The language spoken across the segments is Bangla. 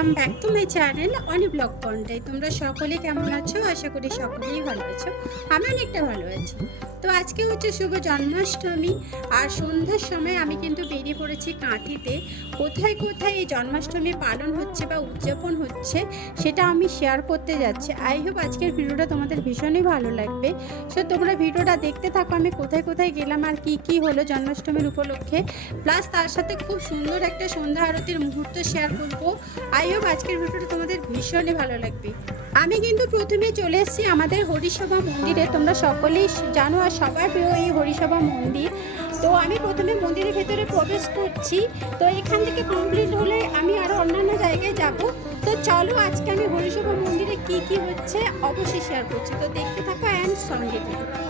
Welcome back to my channel Oni blog পয়েন্টে। তোমরা সকলে কেমন আছো? আশা করি সকলেই ভালো আছো। আমি অনেকটা ভালো আছি। তো আজকে হচ্ছে শুভ জন্মাষ্টমী, আর সন্ধ্যার সময় আমি কিন্তু বেরিয়ে পড়েছি কাঁথিতে। কোথায় কোথায় এই জন্মাষ্টমী পালন হচ্ছে বা উদযাপন হচ্ছে সেটা আমি শেয়ার করতে যাচ্ছি। আই হোপ আজকের ভিডিওটা তোমাদের ভীষণই ভালো লাগবে। সো তোমরা ভিডিওটা দেখতে থাকো, আমি কোথায় কোথায় গেলাম আর কি কি হলো জন্মাষ্টমীর উপলক্ষে, প্লাস তার সাথে খুব সুন্দর একটা সন্ধ্যা আরতির মুহূর্ত শেয়ার করবো। আই হোপ আজকের ভিডিওটা তোমাদের ভীষণই ভালো লাগবে। আমি কিন্তু প্রথমে চলে এসেছি আমাদের হরিসভা মন্দিরে। তোমরা সকলেই জানো আর সবার প্রিয় এই হরিসভা মন্দির। তো আমি প্রথমে মন্দিরের ভেতরে প্রবেশ করছি। তো এখান থেকে কমপ্লিট হলে আমি আরও অন্যান্য জায়গায় যাব। তো চলো আজকে আমি হরিসভা মন্দিরে কি কি হচ্ছে অবশ্যই শেয়ার করছি। তো দেখতে থাকো অ্যান্ড সঙ্গে থাকো।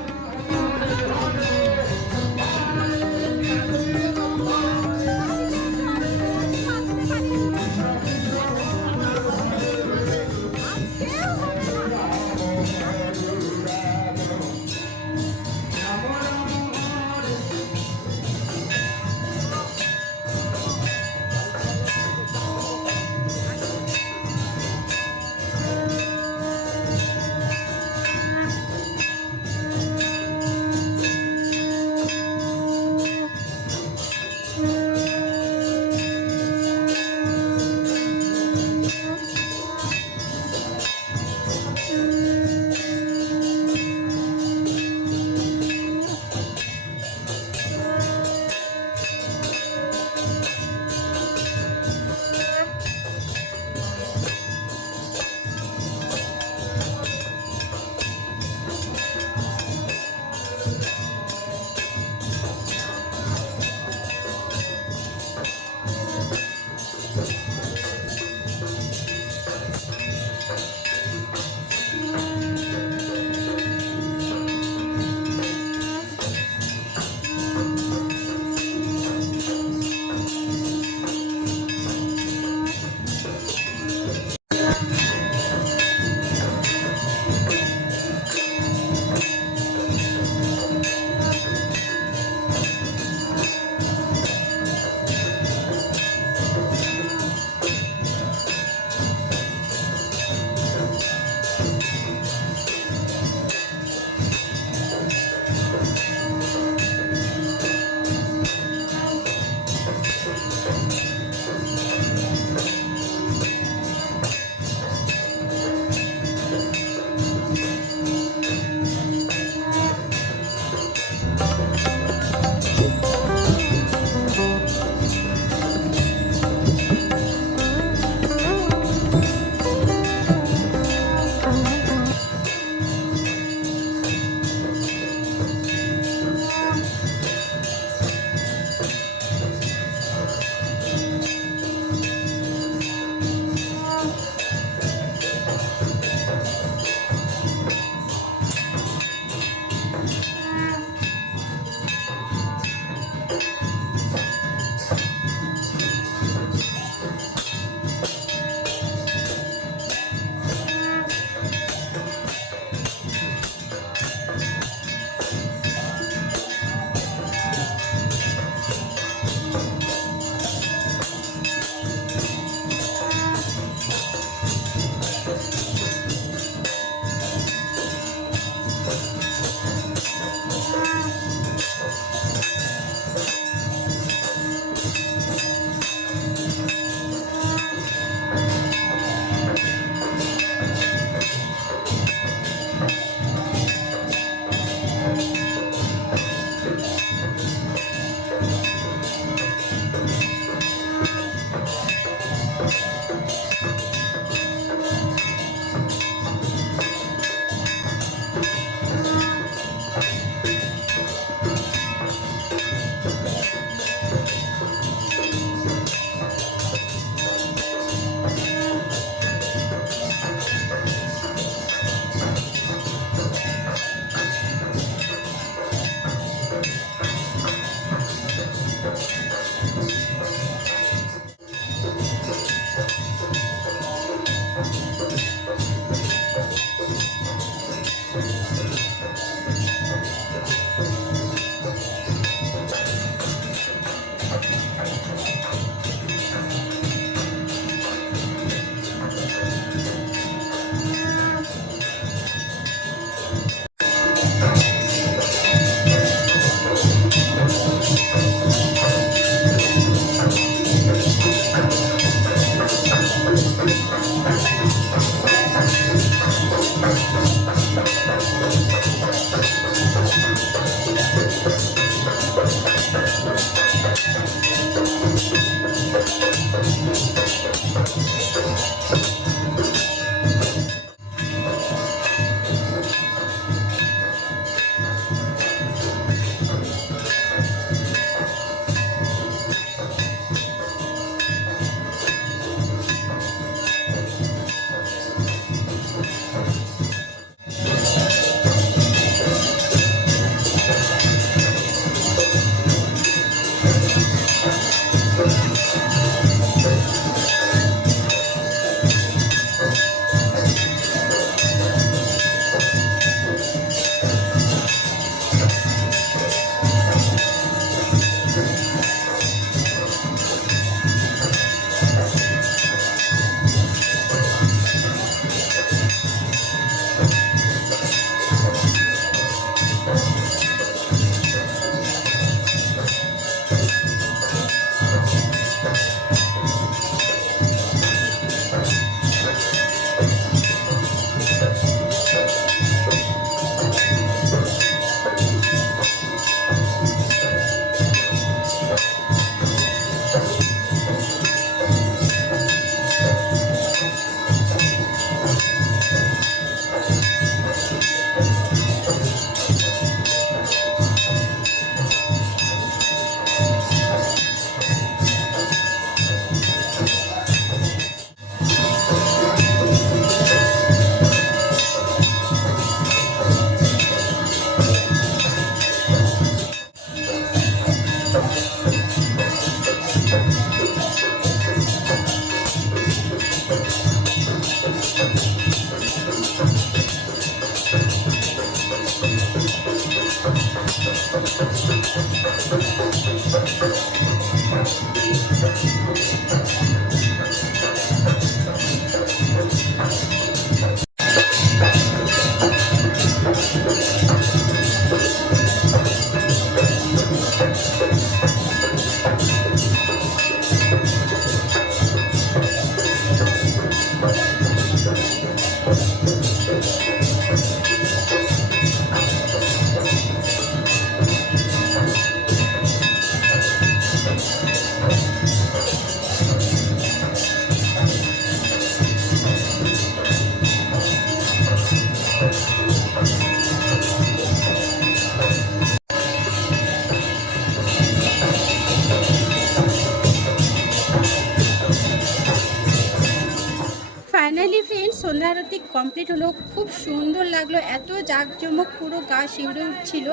ফাইনালি ফ্রেন্ড, সন্ধ্যা আরতি কমপ্লিট হলো। খুব সুন্দর লাগলো, এত জাঁকজমক, পুরো গা শিউরে উঠছিল।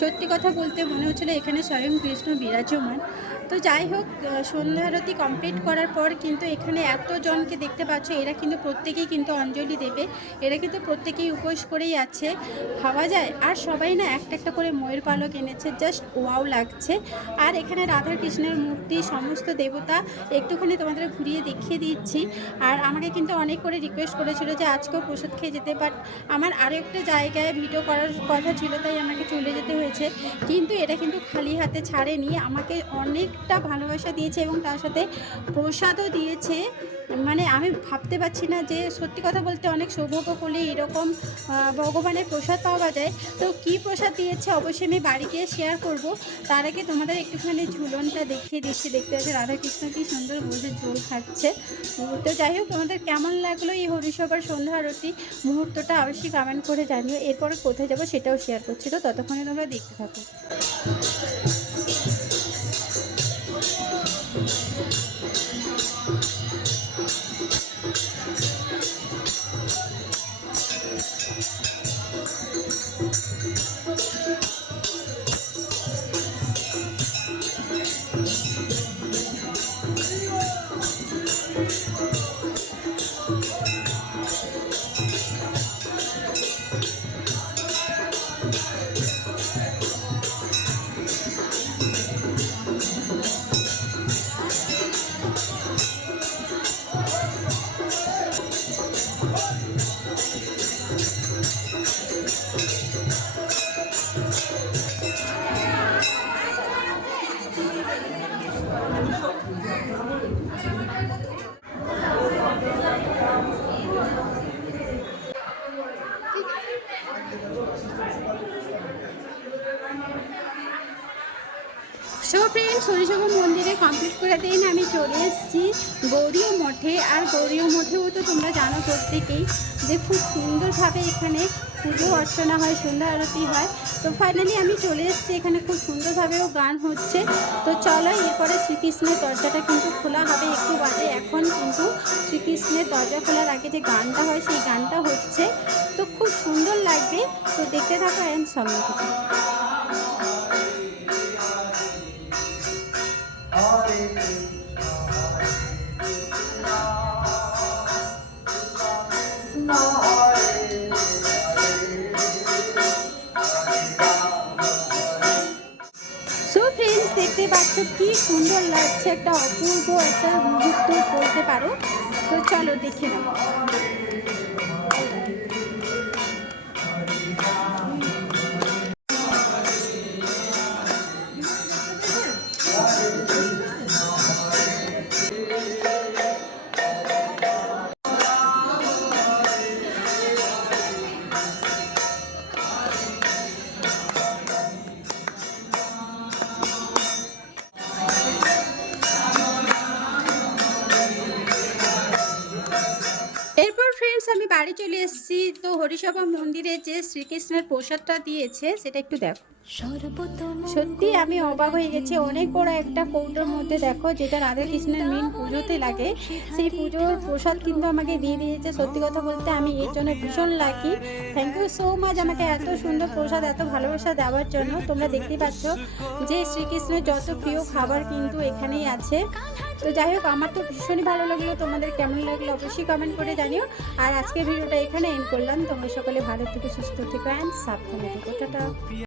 সত্যি কথা বলতে মনে হচ্ছিলো এখানে স্বয়ং কৃষ্ণ বিরাজমান। তো যাই হোক, সন্ধ্যা আরতি কমপ্লিট করার পর কিন্তু এখানে এতজনকে দেখতে পাচ্ছ, এরা কিন্তু প্রত্যেকেই কিন্তু অঞ্জলি দেবে। এরা কিন্তু প্রত্যেকেই উপোস করেই আছে, ভাবা যায়। আর সবাই না একটা একটা করে ময়ূর পালক এনেছে, জাস্ট ওয়াও লাগছে। আর এখানে রাধা কৃষ্ণের মূর্তি, সমস্ত দেবতা একটুখানি তোমাদের ঘুরিয়ে দেখিয়ে দিচ্ছি। আর আমাকে কিন্তু অনেক করে রিকোয়েস্ট করেছিল যে আজকেও প্রসাদ খেয়ে যেতে, বাট আমার আরও একটা জায়গায় ভিডিও করার কথা ছিল, তাই আমাকে চলে যেতে হয়েছে। কিন্তু এটা কিন্তু খালি হাতে ছাড়েনি, আমাকে অনেকটা ভালোবাসা দিয়েছে এবং তার সাথে প্রসাদও দিয়েছে। মানে আমি ভাবতে পারছি না যে সত্যি কথা বলতে অনেক সৌভাগ্য করলে এরকম ভগবানের প্রসাদ পাওয়া যায়। তো কি প্রসাদ দিয়েছে অবশ্যই আমি বাড়ি গিয়ে শেয়ার করব। তার আগে তোমাদের একটুখানি ঝুলনটা দেখিয়ে দিচ্ছি। দেখতে পাচ্ছি রাধাকৃষ্ণ কি সুন্দর বসে ঝোল খাচ্ছে। তো যাই হোক, তোমাদের কেমন লাগলো এই হরিসভার সন্ধ্যা আরতি মুহূর্তটা অবশ্যই কমেন্ট করে জানিও। এরপর কোথায় যাবো সেটাও শেয়ার করছি, তো ততক্ষণে তোমরা দেখতে থাকো। সো ফ্রেন্ডস, হরিসভা মন্দিরে কমপ্লিট করে দিন আমি চলে এসেছি গৌরীয় মঠে। আর গৌরীয় মঠেও তো তোমরা জানো প্রত্যেকেই যে খুব সুন্দরভাবে এখানে পুজো অর্চনা হয়, সন্ধ্যা আরতি হয়। তো ফাইনালি আমি চলে এসেছি, এখানে খুব সুন্দরভাবেও গান হচ্ছে। তো চলো, এরপরে শ্রীকৃষ্ণের দরজাটা কিন্তু খোলা হবে একটু বাদে। এখন কিন্তু শ্রীকৃষ্ণের দরজা খোলার আগে যে গানটা হয় সেই গানটা হচ্ছে, তো খুব সুন্দর লাগবে। তো দেখতে থাকো অ্যান্ড সঙ্গে থাকো। সো ফ্রেন্ডস, দেখতে পাচ্ছ কি সুন্দর লাগছে, একটা অপূর্ব একটা মুহূর্ত বলতে পারো। তো চলো দেখে নাও। এরপর ফ্রেন্ডস আমি বাড়ি চলে এসেছি। তো হরিসভা মন্দিরে যে শ্রীকৃষ্ণের প্রসাদটা দিয়েছে সেটা একটু দেখো। সত্যি আমি অবাক হয়ে গেছি, অনেক বড় একটা কৌটোর মধ্যে দেখো, যেটা রাধাকৃষ্ণের মেন পুজোতে লাগে, সেই পুজোর প্রসাদ কিন্তু আমাকে দিয়ে দিয়েছে। সত্যি কথা বলতে আমি এর জন্য ভীষণ lucky. Thank you so much আমাকে এত সুন্দর প্রসাদ, এত ভালোবাসা দেওয়ার জন্য। তোমরা দেখতেই পাচ্ছ যে শ্রীকৃষ্ণের যত প্রিয় খাবার কিন্তু এখানেই আছে। তো যাই হোক, আমার তো ভীষণই ভালো লাগলো। তোমাদের কেমন লাগলো অবশ্যই কমেন্ট করে জানিও। আর আজকের ভিডিওটা এখানে এন্ড করলাম। তোমরা সকলে ভালো থেকে সুস্থ থেকো অ্যান্ড সাবধানে থেকো। টাটা।